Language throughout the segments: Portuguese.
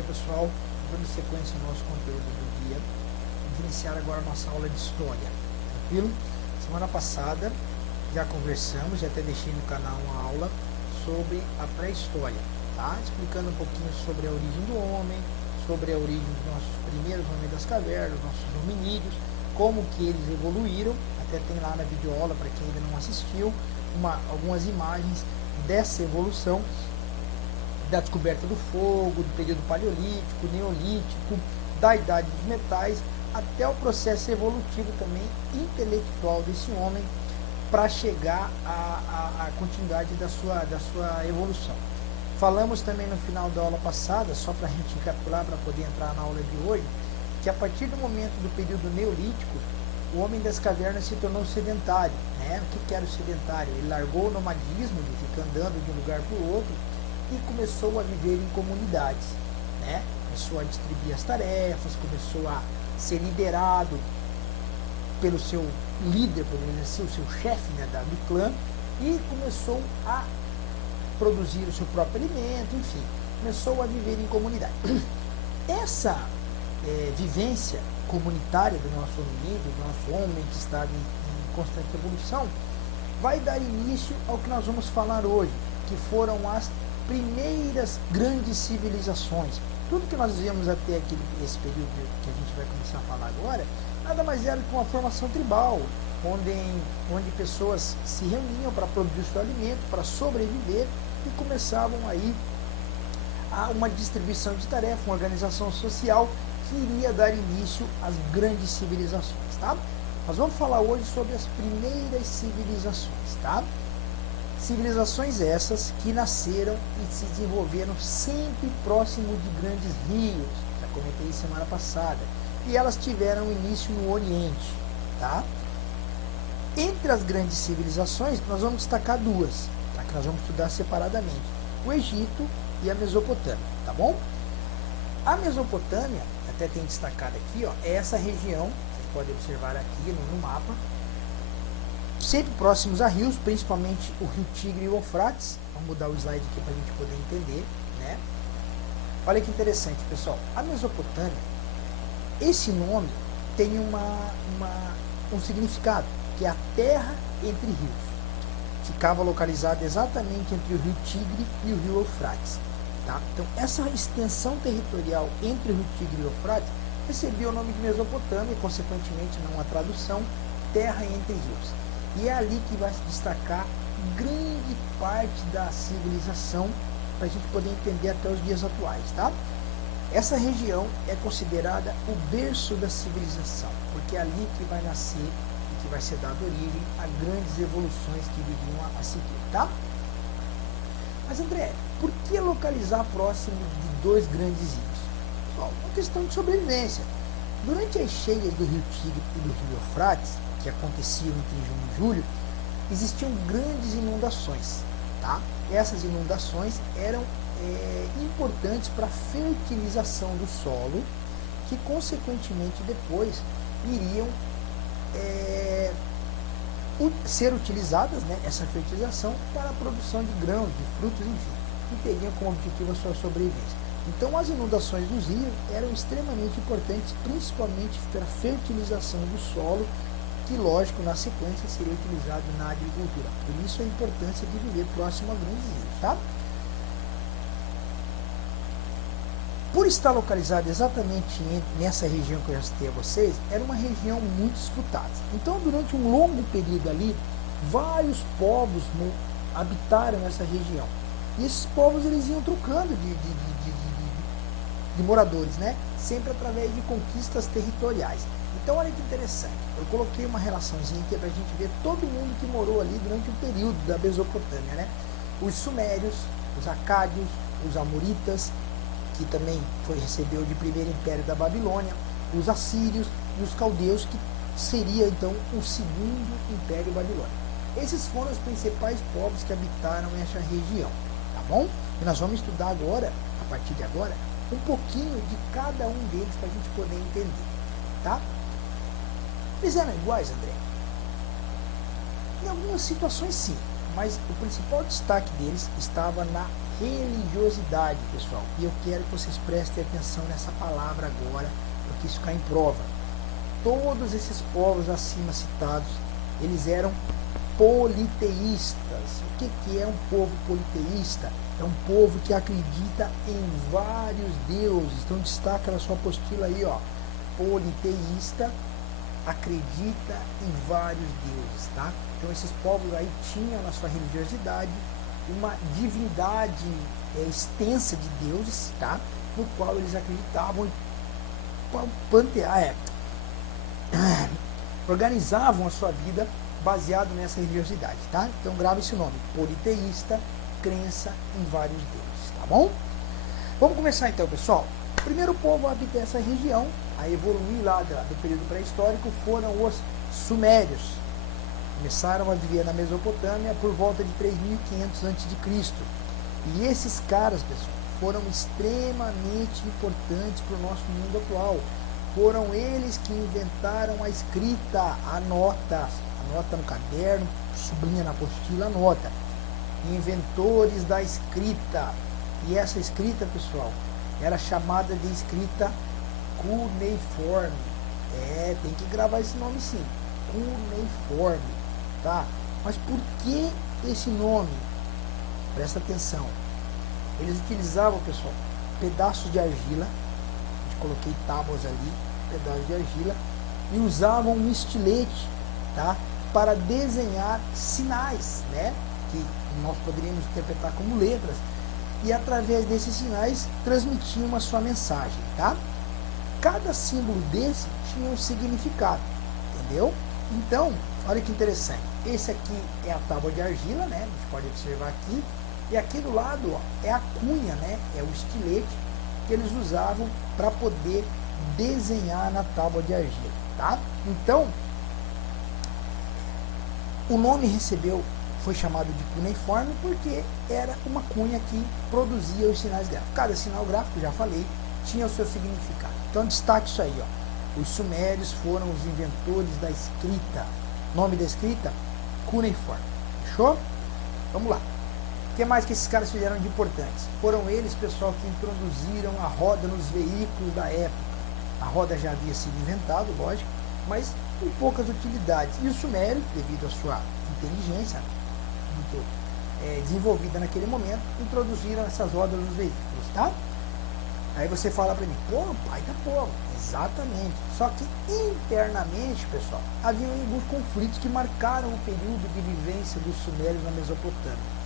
dia pessoal, dando sequência ao nosso conteúdo do dia. Vamos iniciar agora a nossa aula de história, tranquilo? Semana passada já conversamos, já até deixei no canal uma aula sobre a pré-história, tá? Explicando um pouquinho sobre a origem do homem, sobre a origem dos nossos primeiros homens das cavernas, nossos hominídeos, como que eles evoluíram. Até tem lá na videoaula, para quem ainda não assistiu, algumas imagens dessa evolução, da descoberta do fogo, do período paleolítico, neolítico, da idade dos metais, até o processo evolutivo também intelectual desse homem para chegar à continuidade da sua evolução. Falamos também no final da aula passada, só para a gente recapitular, para poder entrar na aula de hoje, que a partir do momento do período neolítico, o homem das cavernas se tornou sedentário, né? O que era o sedentário? Ele largou o nomadismo, de ficar andando de um lugar para o outro, e começou a viver em comunidades, né? Começou a distribuir as tarefas, começou a ser liderado pelo seu líder, podemos dizer assim, o seu chefe, né, do clã, e começou a produzir o seu próprio alimento, enfim, começou a viver em comunidade. Essa vivência comunitária do nosso hominídeo, do nosso homem que está em constante evolução, vai dar início ao que nós vamos falar hoje, que foram as primeiras grandes civilizações. Tudo que nós vemos até aqui, esse período que a gente vai começar a falar agora, nada mais era que uma formação tribal, onde pessoas se reuniam para produzir o seu alimento, para sobreviver, e começavam aí a uma distribuição de tarefas, uma organização social que iria dar início às grandes civilizações, tá? Nós vamos falar hoje sobre as primeiras civilizações, tá? Civilizações essas que nasceram e se desenvolveram sempre próximo de grandes rios, já comentei semana passada, e elas tiveram início no Oriente, tá? Entre as grandes civilizações, nós vamos destacar duas, tá? Que nós vamos estudar separadamente, o Egito e a Mesopotâmia, tá bom? A Mesopotâmia, até tem destacado aqui, ó, é essa região, vocês podem observar aqui no mapa, sempre próximos a rios, principalmente o rio Tigre e o Eufrates. Vamos mudar o slide aqui para a gente poder entender, né? Olha que interessante, pessoal. A Mesopotâmia, esse nome tem um significado, que é a terra entre rios. Ficava localizada exatamente entre o rio Tigre e o rio Eufrates, tá? Então, essa extensão territorial entre o rio Tigre e o Eufrates recebeu o nome de Mesopotâmia e, consequentemente, não a tradução, terra entre rios. E é ali que vai se destacar grande parte da civilização, para a gente poder entender até os dias atuais, tá? Essa região é considerada o berço da civilização, porque é ali que vai nascer e que vai ser dada origem a grandes evoluções que viriam a seguir, tá? Mas André, por que localizar próximo de dois grandes rios? Bom, uma questão de sobrevivência. Durante as cheias do rio Tigre e do rio Eufrates, que aconteciam entre junho e julho, existiam grandes inundações, tá? Essas inundações eram importantes para a fertilização do solo, que consequentemente depois iriam ser utilizadas, né, essa fertilização para a produção de grãos, de frutos, enfim, e teriam como objetivo a sua sobrevivência. Então as inundações dos rios eram extremamente importantes, principalmente para a fertilização do solo, que, lógico, na sequência seria utilizado na agricultura. Por isso a importância de viver próximo a grandes rios, tá? Por estar localizado exatamente nessa região que eu já citei a vocês, era uma região muito disputada. Então, durante um longo período ali, vários povos habitaram essa região. E esses povos, eles iam trocando de moradores, né? Sempre através de conquistas territoriais. Então, olha que interessante, eu coloquei uma relaçãozinha aqui para a gente ver todo mundo que morou ali durante o período da Mesopotâmia, né? Os sumérios, os acádios, os amoritas, que também recebeu de primeiro império da Babilônia, os assírios e os caldeus, que seria então o segundo império babilônico. Esses foram os principais povos que habitaram essa região, tá bom? E nós vamos estudar agora, a partir de agora, um pouquinho de cada um deles para a gente poder entender, tá? Eles eram iguais, André? Em algumas situações sim, mas o principal destaque deles estava na religiosidade, pessoal. E eu quero que vocês prestem atenção nessa palavra agora, porque isso cai em prova. Todos esses povos acima citados, eles eram politeístas. O que é um povo politeísta? É um povo que acredita em vários deuses. Então destaca na sua apostila aí, ó. Politeísta, acredita em vários deuses, tá? Então esses povos aí tinham na sua religiosidade uma divindade extensa de deuses, tá? No qual eles acreditavam organizavam a sua vida baseado nessa religiosidade, tá? Então grava esse nome, politeísta, crença em vários deuses, tá bom? Vamos começar então, pessoal. O primeiro povo a habitar essa região, a evoluir lá do período pré-histórico, foram os sumérios. Começaram a viver na Mesopotâmia por volta de 3.500 a.C. E esses caras, pessoal, foram extremamente importantes para o nosso mundo atual. Foram eles que inventaram a escrita, anota no caderno, sublinha na apostila, anota. Inventores da escrita. E essa escrita, pessoal, era chamada de escrita cuneiforme. Tem que gravar esse nome sim, cuneiforme, tá? Mas por que esse nome? Presta atenção. Eles utilizavam, pessoal, pedaços de argila, coloquei tábuas ali, pedaços de argila, e usavam um estilete, tá? Para desenhar sinais, né? Que nós poderíamos interpretar como letras, e através desses sinais transmitiam a sua mensagem, tá? Cada símbolo desse tinha um significado, entendeu? Então, olha que interessante. Esse aqui é a tábua de argila, né? A gente pode observar aqui. E aqui do lado, ó, é a cunha, né? É o estilete que eles usavam para poder desenhar na tábua de argila, tá? Então, o nome foi chamado de cuneiforme porque era uma cunha que produzia os sinais gráficos. Cada sinal gráfico, já falei, tinha o seu significado. Então destaque isso aí, ó. Os sumérios foram os inventores da escrita. Nome da escrita? Cuneiforme. Fechou? Vamos lá. O que mais que esses caras fizeram de importantes? Foram eles, pessoal, que introduziram a roda nos veículos da época. A roda já havia sido inventada, lógico, mas com poucas utilidades. E os sumérios, devido à sua inteligência muito desenvolvida naquele momento, introduziram essas rodas nos veículos, tá? Aí você fala para mim, pô, pai da povo. Exatamente. Só que internamente, pessoal, havia alguns conflitos que marcaram o período de vivência dos sumérios na Mesopotâmia.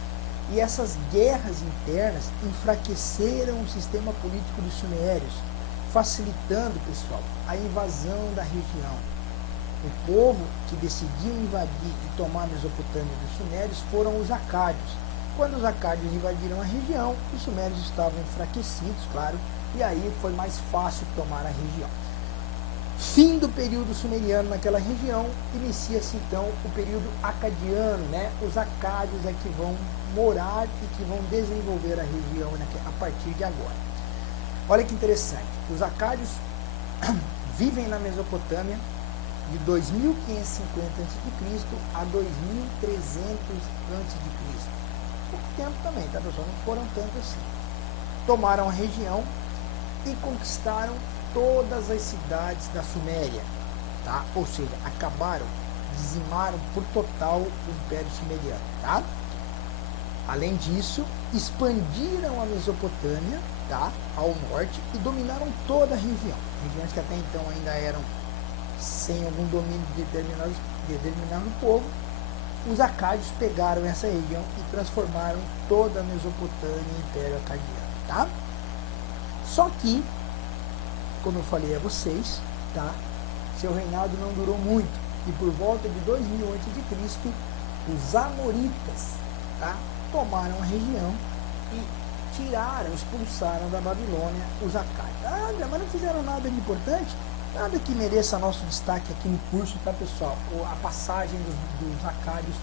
E essas guerras internas enfraqueceram o sistema político dos sumérios, facilitando, pessoal, a invasão da região. O povo que decidiu invadir e tomar a Mesopotâmia dos sumérios foram os acádios. Quando os acádios invadiram a região, os sumérios estavam enfraquecidos, claro, e aí foi mais fácil tomar a região. Fim do período sumeriano naquela região, inicia-se então o período acadiano, né? Os acádios é que vão morar e que vão desenvolver a região a partir de agora. Olha que interessante, os acádios vivem na Mesopotâmia de 2550 a.C. a 2300 a.C. Pouco tempo também, tá, pessoal? Não foram tanto assim. Tomaram a região e conquistaram todas as cidades da Suméria, tá? Ou seja, acabaram, dizimaram por total o Império Sumeriano, tá? Além disso, expandiram a Mesopotâmia, tá? Ao norte e dominaram toda a região. Regiões que até então ainda eram sem algum domínio de determinado povo. Os acádios pegaram essa região e transformaram toda a Mesopotâmia em Império Acadiano, tá? Só que, como eu falei a vocês, tá? Seu reinado não durou muito e por volta de 2000 a.C., os amoritas, tá? Tomaram a região e expulsaram da Babilônia os acádios. Mas não fizeram nada de importante, nada que mereça nosso destaque aqui no curso, tá, pessoal? A passagem dos acádios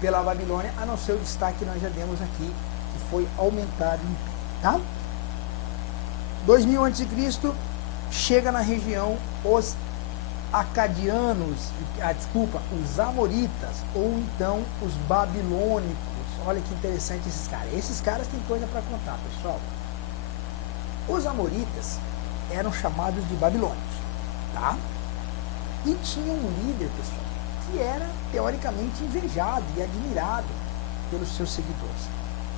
pela Babilônia, a não ser o destaque que nós já demos aqui, que foi aumentado em pé, tá? 2000 a.C., chega na região os acadianos, os amoritas, ou então os babilônicos. Olha que interessante esses caras. Esses caras têm coisa para contar, pessoal. Os amoritas eram chamados de babilônios, tá? E tinha um líder, pessoal, que era teoricamente invejado e admirado pelos seus seguidores.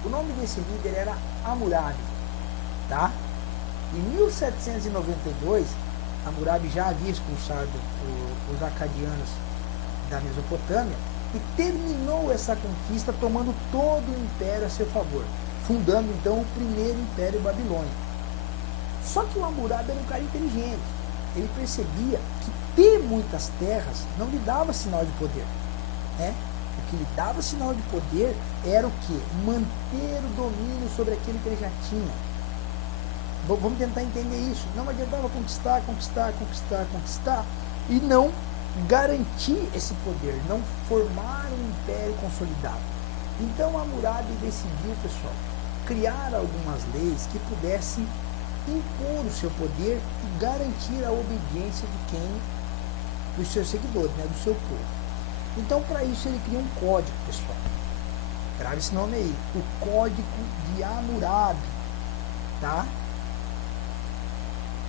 O nome desse líder era Hammurabi, tá? Em 1792, Hammurabi já havia expulsado os acadianos da Mesopotâmia e terminou essa conquista tomando todo o império a seu favor, fundando então o primeiro império babilônico. Só que o Hammurabi era um cara inteligente. Ele percebia que ter muitas terras não lhe dava sinal de poder, né? O que lhe dava sinal de poder era o quê? Manter o domínio sobre aquilo que ele já tinha. Vamos tentar entender isso. Não adiantava conquistar e não garantir esse poder, não formar um império consolidado. Então Hammurabi decidiu, pessoal, criar algumas leis que pudessem impor o seu poder e garantir a obediência de quem? Dos seus seguidores, né? Do seu povo. Então, para isso, ele cria um código, pessoal. Grave esse nome aí, o Código de Hammurabi, tá?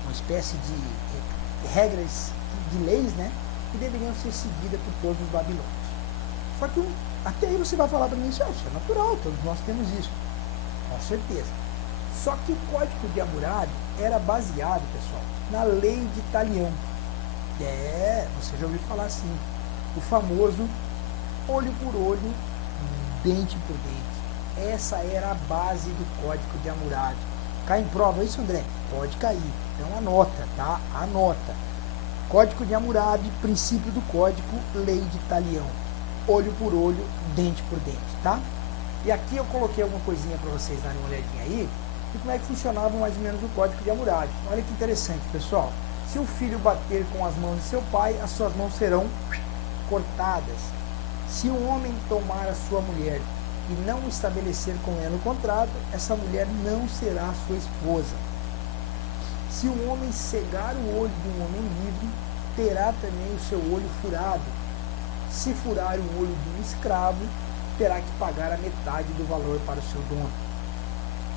Uma espécie de regras, de leis, né? Que deveriam ser seguidas por todos os babilônios. Só que até aí você vai falar para mim, isso é natural, todos nós temos isso, com certeza. Só que o Código de Hammurabi era baseado, pessoal, na lei de Talião. Você já ouviu falar assim, o famoso olho por olho, dente por dente. Essa era a base do Código de Hammurabi. Cai em prova isso, André? Pode cair. Então anota, tá? Anota. Código de Hammurabi, princípio do código, lei de Talião. Olho por olho, dente por dente, tá? E aqui eu coloquei alguma coisinha para vocês darem uma olhadinha aí, e como é que funcionava mais ou menos o Código de Hammurabi. Olha que interessante, pessoal. Se o filho bater com as mãos de seu pai, as suas mãos serão cortadas. Se um homem tomar a sua mulher e não estabelecer com ela o contrato, essa mulher não será sua esposa. Se um homem cegar o olho de um homem livre, terá também o seu olho furado. Se furar o olho de um escravo, terá que pagar a metade do valor para o seu dono.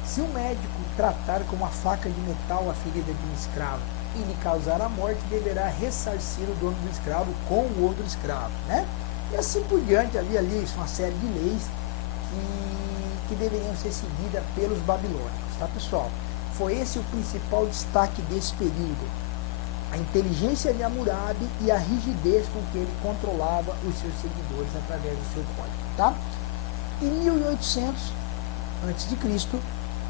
Se o médico tratar com uma faca de metal a ferida de um escravo e lhe causar a morte, deverá ressarcir o dono do escravo com o outro escravo, né? E assim por diante, havia ali uma série de leis que deveriam ser seguidas pelos babilônicos, tá, pessoal? Foi esse o principal destaque desse período. A inteligência de Hammurabi e a rigidez com que ele controlava os seus seguidores através do seu código, tá? Em 1800 a.C.,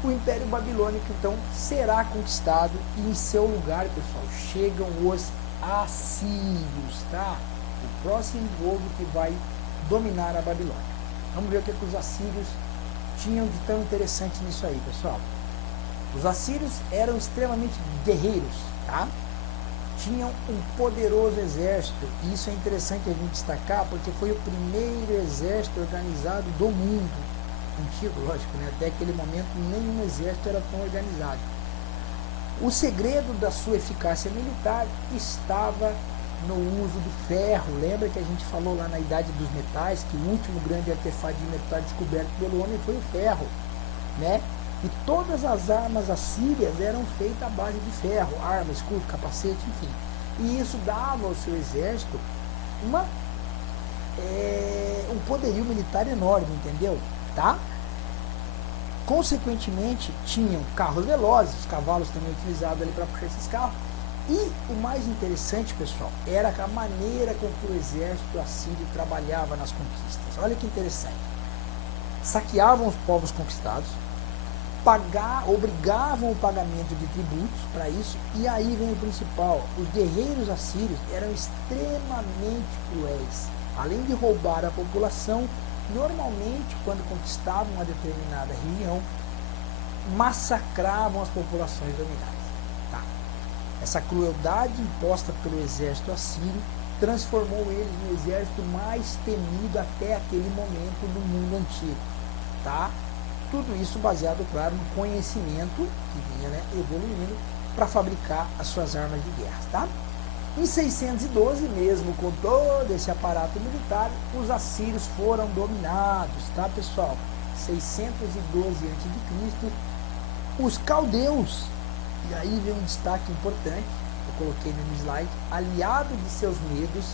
o Império Babilônico, então, será conquistado e em seu lugar, pessoal, chegam os assírios, tá? O próximo povo que vai dominar a Babilônia. Vamos ver o que os assírios tinham de tão interessante nisso aí, pessoal. Os assírios eram extremamente guerreiros, tá? Tinham um poderoso exército, e isso é interessante a gente destacar, porque foi o primeiro exército organizado do mundo. Antigo, lógico, né? Até aquele momento nenhum exército era tão organizado. O segredo da sua eficácia militar estava no uso do ferro. Lembra que a gente falou lá na Idade dos Metais que o último grande artefato de metal descoberto pelo homem foi o ferro, né? E todas as armas assírias eram feitas à base de ferro, arma, escudo, capacete, enfim. E isso dava ao seu exército um poderio militar enorme, entendeu? Tá? Consequentemente, tinham carros velozes, os cavalos também utilizados ali para puxar esses carros. E o mais interessante, pessoal, era a maneira com que o exército assírio trabalhava nas conquistas. Olha que interessante. Saqueavam os povos conquistados, obrigavam o pagamento de tributos para isso, e aí vem o principal: os guerreiros assírios eram extremamente cruéis. Além de roubar a população, normalmente, quando conquistavam uma determinada região, massacravam as populações dominadas. Tá? Essa crueldade imposta pelo exército assírio transformou eles no exército mais temido até aquele momento no mundo antigo. Tá? Tudo isso baseado, claro, no conhecimento que vinha, né, evoluindo para fabricar as suas armas de guerra. Tá? Em 612, mesmo com todo esse aparato militar, os assírios foram dominados, tá, pessoal? 612 a.C., os caldeus, e aí vem um destaque importante, eu coloquei no slide, aliado de seus medos,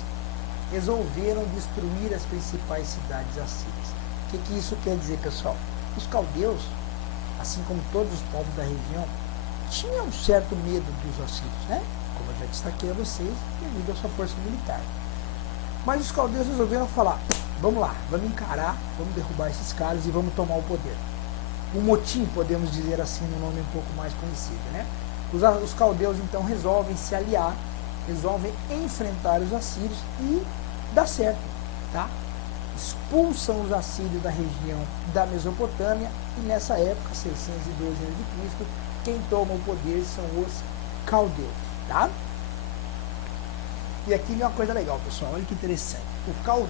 resolveram destruir as principais cidades assírias. O que isso quer dizer, pessoal? Os caldeus, assim como todos os povos da região, tinham um certo medo dos assírios, né? Como eu já destaquei a vocês, devido à sua força militar. Mas os caldeus resolveram falar, vamos lá, vamos encarar, vamos derrubar esses caras e vamos tomar o poder. O motim, podemos dizer assim, no nome um pouco mais conhecido, né? Os caldeus então resolvem se aliar, resolvem enfrentar os assírios e dá certo, tá? Expulsam os assírios da região da Mesopotâmia e nessa época, 612 a.C., quem toma o poder são os caldeus, tá? E aqui vem uma coisa legal, pessoal, olha que interessante.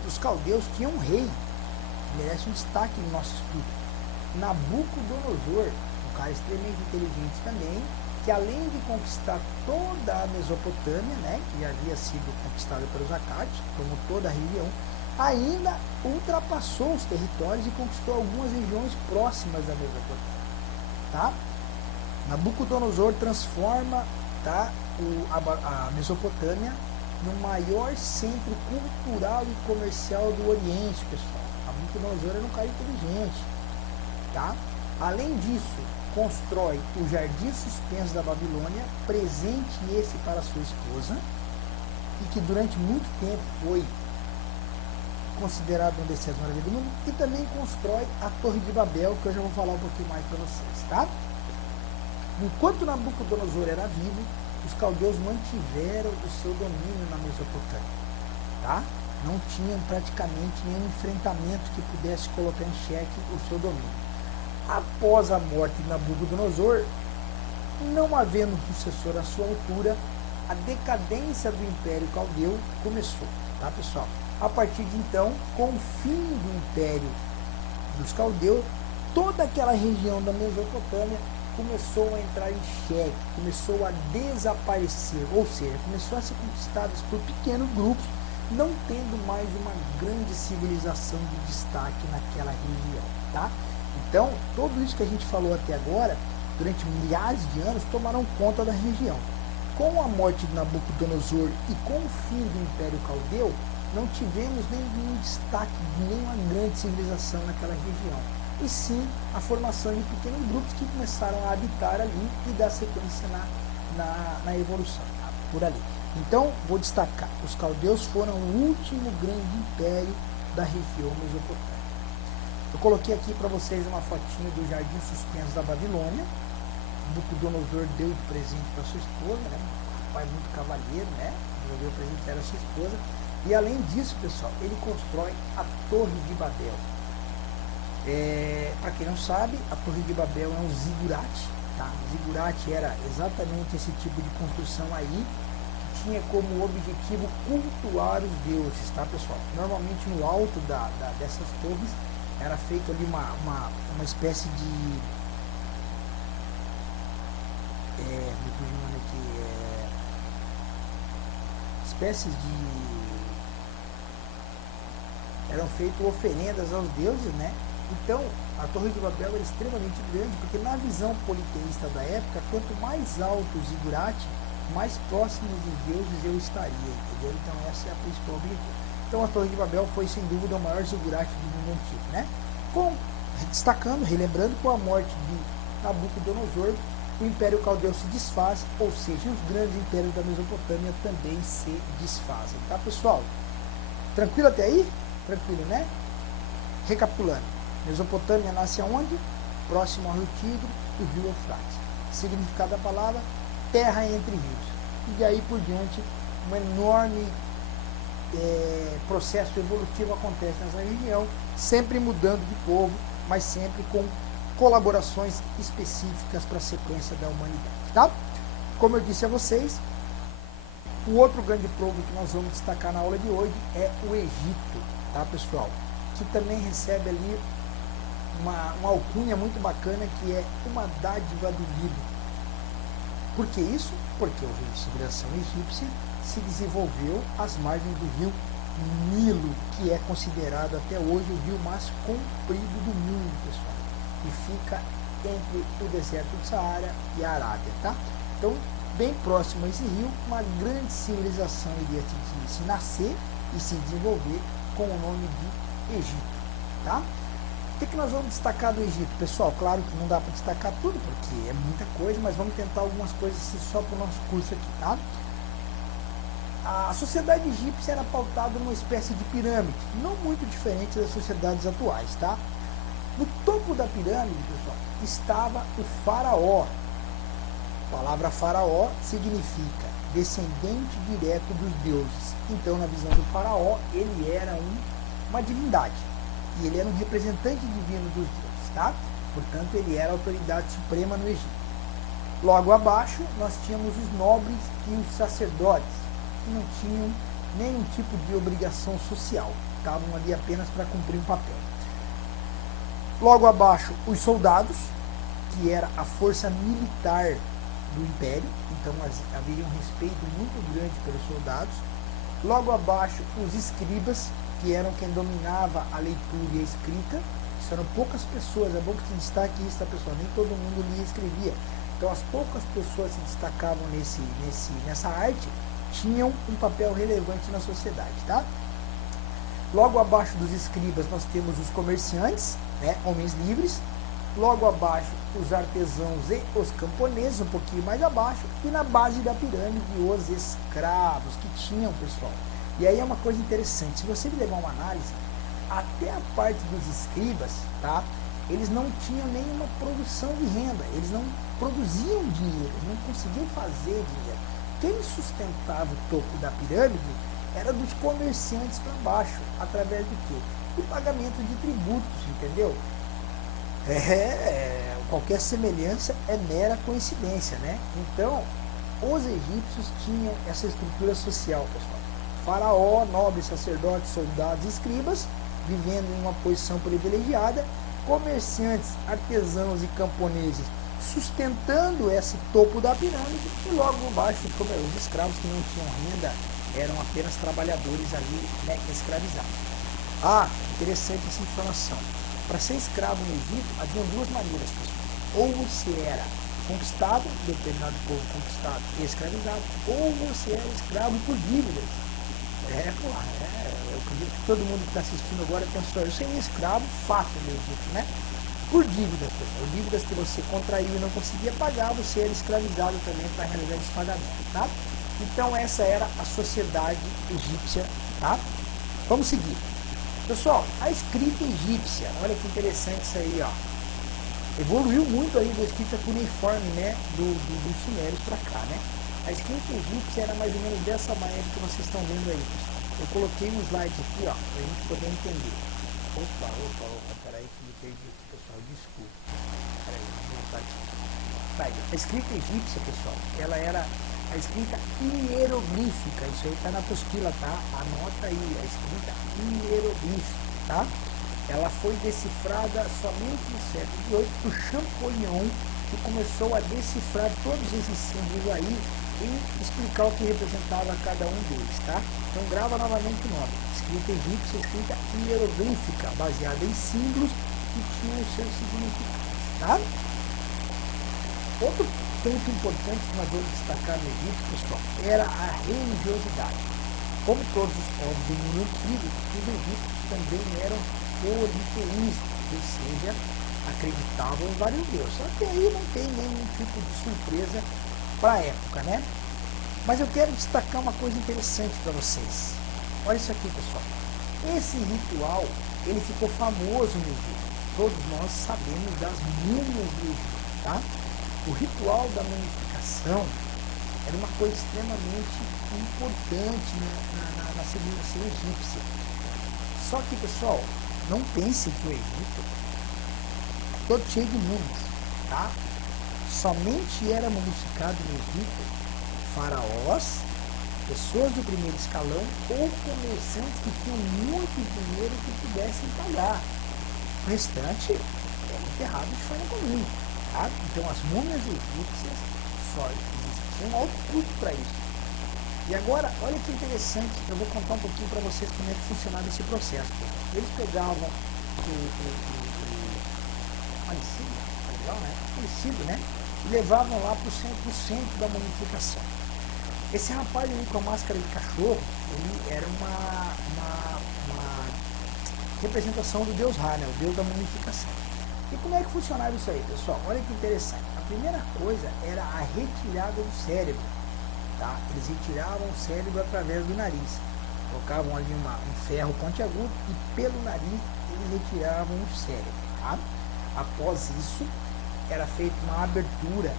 Os caldeus tinham um rei, que merece um destaque no nosso estudo. Nabucodonosor, um cara extremamente inteligente também, que além de conquistar toda a Mesopotâmia, né, que já havia sido conquistada pelos acádios, como toda a região, ainda ultrapassou os territórios e conquistou algumas regiões próximas da Mesopotâmia, tá? Nabucodonosor transforma, tá, a Mesopotâmia no maior centro cultural e comercial do Oriente, pessoal. Nabucodonosor era um cara inteligente, tá? Além disso, constrói o Jardim Suspenso da Babilônia, presente esse para sua esposa, e que durante muito tempo foi considerado uma das 7 maravilhas do mundo, e também constrói a Torre de Babel, que eu já vou falar um pouquinho mais para vocês, tá? Enquanto Nabucodonosor era vivo, os caldeus mantiveram o seu domínio na Mesopotâmia, tá? Não tinham praticamente nenhum enfrentamento que pudesse colocar em xeque o seu domínio. Após a morte de Nabucodonosor, não havendo sucessor à sua altura, a decadência do Império Caldeu começou, tá, pessoal? A partir de então, com o fim do Império dos Caldeus, toda aquela região da Mesopotâmia começou a entrar em xeque, começou a desaparecer, ou seja, começou a ser conquistada por pequenos grupos, não tendo mais uma grande civilização de destaque naquela região, tá? Então, tudo isso que a gente falou até agora, durante milhares de anos, tomaram conta da região. Com a morte de Nabucodonosor e com o fim do Império Caldeu, não tivemos nenhum destaque de nenhuma grande civilização naquela região. E sim a formação de pequenos grupos que começaram a habitar ali e dar sequência na evolução, tá? Por ali. Então, vou destacar, os caldeus foram o último grande império da região mesopotâmica. Eu coloquei aqui para vocês uma fotinha do Jardim Suspenso da Babilônia. Nabucodonosor deu de presente para sua esposa, né? Um pai muito cavalheiro, né? Resolveu presentear a sua esposa. E além disso, pessoal, ele constrói a Torre de Babel. Para quem não sabe, a Torre de Babel é um zigurate, tá? O zigurate era exatamente esse tipo de construção aí, que tinha como objetivo cultuar os deuses, tá, pessoal? Normalmente no alto dessas torres era feito ali uma espécie de eram feitas oferendas aos deuses, né? Então, a Torre de Babel era extremamente grande, porque na visão politeísta da época, quanto mais alto o zigurate, mais próximos dos deuses eu estaria, entendeu? Então, essa é a principal objetivo. Então, a Torre de Babel foi, sem dúvida, o maior zigurate do mundo antigo, né? Destacando, relembrando, com a morte de Nabucodonosor, o Império Caldeu se desfaz, ou seja, os grandes impérios da Mesopotâmia também se desfazem, tá, pessoal? Tranquilo até aí? Tranquilo, né? Recapitulando. Mesopotâmia nasce aonde? Próximo ao rio Tigre e o rio Eufrates. Significado da palavra, terra entre rios. E de aí por diante, um enorme processo evolutivo acontece nessa região, sempre mudando de povo, mas sempre com colaborações específicas para a sequência da humanidade, tá? Como eu disse a vocês, o outro grande povo que nós vamos destacar na aula de hoje é o Egito, tá, pessoal? Que também recebe ali uma alcunha muito bacana, que é uma dádiva do Nilo. Por que isso? Porque a civilização egípcia se desenvolveu às margens do rio Nilo, que é considerado até hoje o rio mais comprido do mundo, pessoal, e fica entre o deserto do Saara e a Arábia, tá? Então, bem próximo a esse rio, uma grande civilização iria se nascer e se desenvolver com o nome de Egito, tá? O que nós vamos destacar do Egito, pessoal? Claro que não dá para destacar tudo, porque é muita coisa, mas vamos tentar algumas coisas só para o nosso curso aqui, tá? A sociedade egípcia era pautada numa espécie de pirâmide, não muito diferente das sociedades atuais, tá? No topo da pirâmide, pessoal, estava o faraó. A palavra faraó significa descendente direto dos deuses. Então, na visão do faraó, ele era uma divindade. E ele era um representante divino dos deuses, tá? Portanto, ele era a autoridade suprema no Egito. Logo abaixo, nós tínhamos os nobres e os sacerdotes, que não tinham nenhum tipo de obrigação social. Estavam ali apenas para cumprir um papel. Logo abaixo, os soldados, que era a força militar do Império. Então, haveria um respeito muito grande pelos soldados. Logo abaixo, os escribas, que eram quem dominava a leitura e a escrita. Isso eram poucas pessoas, é bom que se destaque isso, tá, pessoal? Nem todo mundo lia e escrevia. Então, as poucas pessoas que se destacavam nessa arte tinham um papel relevante na sociedade, tá? Logo abaixo dos escribas, nós temos os comerciantes, né, homens livres. Logo abaixo, os artesãos e os camponeses, um pouquinho mais abaixo. E na base da pirâmide, os escravos que tinham, pessoal. E aí é uma coisa interessante, se você levar uma análise, até a parte dos escribas, tá? Eles não tinham nenhuma produção de renda, eles não produziam dinheiro, eles não conseguiam fazer dinheiro. Quem sustentava o topo da pirâmide era dos comerciantes para baixo, através do quê? Do pagamento de tributos, entendeu? Qualquer semelhança é mera coincidência, né? Então, os egípcios tinham essa estrutura social, pessoal. Faraó, nobres, sacerdotes, soldados, escribas, vivendo em uma posição privilegiada, comerciantes, artesãos e camponeses sustentando esse topo da pirâmide, e logo abaixo os escravos que não tinham renda, eram apenas trabalhadores ali, né, escravizados. Interessante essa informação. Para ser escravo no Egito, havia duas maneiras, pessoal. Ou você era conquistado, determinado povo conquistado e escravizado, ou você era escravo por dívidas. Eu acredito que todo mundo que está assistindo agora pensou, eu seria escravo fácil no Egito, né? Por dívidas, pessoal. Dívidas que você contraiu e não conseguia pagar, você era escravizado também para realizar esse pagamento, tá? Então essa era a sociedade egípcia, tá? Vamos seguir. Pessoal, a escrita egípcia, olha que interessante isso aí, ó. Evoluiu muito aí da escrita cuneiforme, né? Dos sumérios para cá, né? A escrita egípcia era mais ou menos dessa maneira que vocês estão vendo aí, pessoal. Eu coloquei no slide aqui, ó, para a gente poder entender. Opa, peraí que me perdi aqui, pessoal, desculpa. Peraí, vamos voltar aqui. Tá aí, a escrita egípcia, pessoal, ela era a escrita hieroglífica, isso aí está na apostila, tá? Anota aí, a escrita hieroglífica, tá? Ela foi decifrada somente no século XVIII por Champollion, que começou a decifrar todos esses símbolos aí e explicar o que representava cada um deles, tá? Então grava novamente o nome. Escrita egípcia, escrita hieroglífica, baseada em símbolos que tinham os seus significados, tá? Outro ponto importante que nós vamos destacar no Egito, pessoal, era a religiosidade. Como todos os povos do mundo antigo, os egípcios também eram politeístas, ou seja, acreditavam em vários deuses. Até aí não tem nenhum tipo de surpresa para a época, né? Mas eu quero destacar uma coisa interessante para vocês. Olha isso aqui, pessoal. Esse ritual, ele ficou famoso no Egito. Todos nós sabemos das múmias do Egito, tá? O ritual da mumificação era uma coisa extremamente importante na civilização egípcia. Só que, pessoal, não pensem que o Egito é todo cheio de múmias, tá? Somente era mumificado no Egito faraós, pessoas do primeiro escalão ou comerciantes que tinham muito dinheiro que pudessem pagar. O restante era enterrado de forma comum. Tá? Então as múmias egípcias só existiam ao custo para isso. E agora, olha que interessante, eu vou contar um pouquinho para vocês como é que funcionava esse processo. Eles pegavam o falecido, legal, né? Falecido, né? E levavam lá para o 100% da mumificação. Esse rapaz ali com a máscara de cachorro, ele era uma representação do deus Ra, né? O deus da mumificação. E como é que funcionava isso aí, pessoal? Olha que interessante. A primeira coisa era a retirada do cérebro. Tá? Eles retiravam o cérebro através do nariz. Colocavam ali um ferro pontiagudo e pelo nariz eles retiravam o cérebro. Tá? Após isso, era feita uma abertura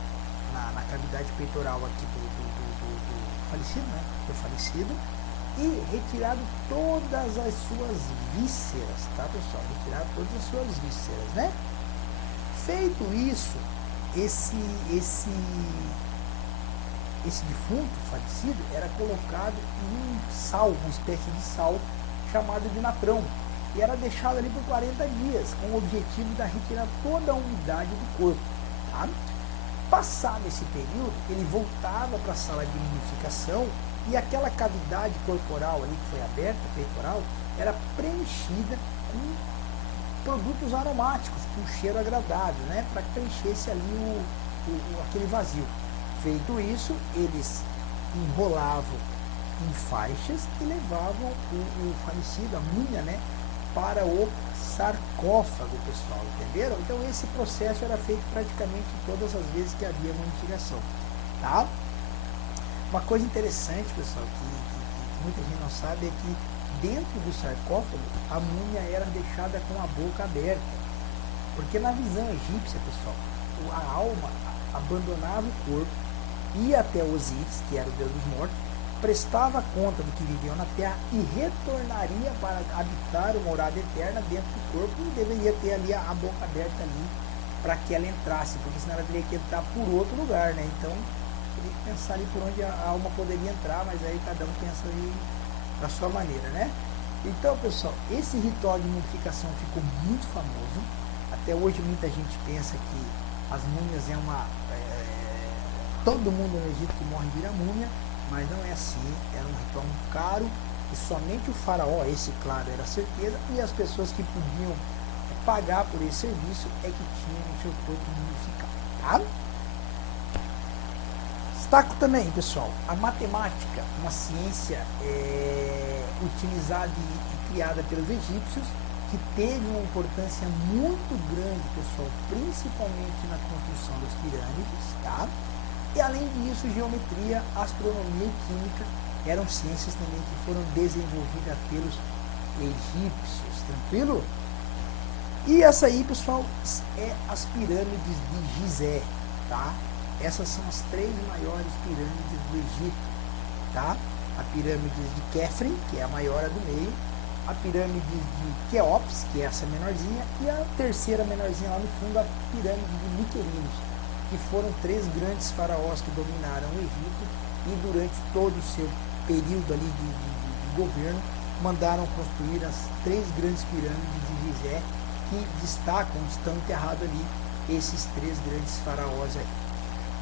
na cavidade peitoral aqui do falecido, né? Do falecido, e retirado todas as suas vísceras, tá, pessoal? Retirado todas as suas vísceras, né? Feito isso, esse defunto falecido era colocado em um sal, uma espécie de sal chamado de natrão, e era deixado ali por 40 dias, com o objetivo de retirar toda a umidade do corpo. Tá? Passado esse período, ele voltava para a sala de mumificação e aquela cavidade corporal ali que foi aberta, peitoral, era preenchida com produtos aromáticos, com cheiro agradável, né? Para que preenchesse ali aquele vazio. Feito isso, eles enrolavam em faixas e levavam o falecido, a múmia, né, para o sarcófago, pessoal, entenderam? Então esse processo era feito praticamente todas as vezes que havia mumificação, tá? Uma coisa interessante, pessoal, que muita gente não sabe, é que dentro do sarcófago a múmia era deixada com a boca aberta, porque na visão egípcia, pessoal, a alma abandonava o corpo, ia até Osíris, que era o deus dos mortos, prestava conta do que viviam na terra e retornaria para habitar uma morada eterna dentro do corpo, e deveria ter ali a boca aberta ali para que ela entrasse, porque senão ela teria que entrar por outro lugar, né? Então teria que pensar ali por onde a alma poderia entrar, mas aí cada um pensa ali da sua maneira, né? Então, pessoal, esse ritual de mumificação ficou muito famoso. Até hoje muita gente pensa que as múmias todo mundo no Egito que morre vira múmia, mas não é assim. Era um ritual muito caro e somente o faraó, esse claro, era a certeza, e as pessoas que podiam pagar por esse serviço é que tinham o seu corpo mumificado, tá? Destaco também, pessoal, a matemática, uma ciência utilizada e criada pelos egípcios, que teve uma importância muito grande, pessoal, principalmente na construção das pirâmides, tá? E além disso, geometria, astronomia e química eram ciências também que foram desenvolvidas pelos egípcios, tranquilo? E essa aí, pessoal, é as pirâmides de Gizé, tá? Essas são as 3 maiores pirâmides do Egito, tá? A pirâmide de Kefren, que é a maior, a do meio, a pirâmide de Quéops, que é essa menorzinha, e a terceira menorzinha lá no fundo, a pirâmide de Miquerinos, que foram 3 grandes faraós que dominaram o Egito e durante todo o seu período ali de governo mandaram construir as 3 grandes pirâmides de Gizé, que destacam, estão enterrados ali esses 3 grandes faraós aí.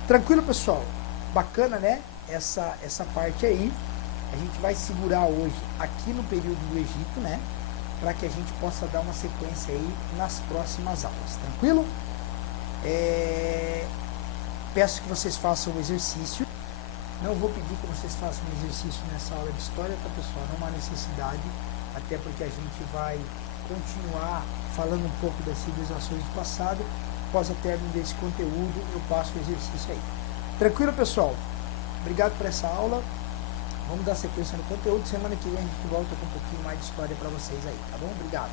Tranquilo, pessoal? Bacana, né? Essa parte aí. A gente vai segurar hoje aqui no período do Egito, né? Para que a gente possa dar uma sequência aí nas próximas aulas. Tranquilo? Peço que vocês façam o exercício. Não vou pedir que vocês façam um exercício nessa aula de história, tá, pessoal? Não há necessidade, até porque a gente vai continuar falando um pouco das civilizações do passado. Após o término desse conteúdo, eu passo o exercício aí. Tranquilo, pessoal? Obrigado por essa aula. Vamos dar sequência no conteúdo. Semana que vem a gente volta com um pouquinho mais de história para vocês aí, tá bom? Obrigado.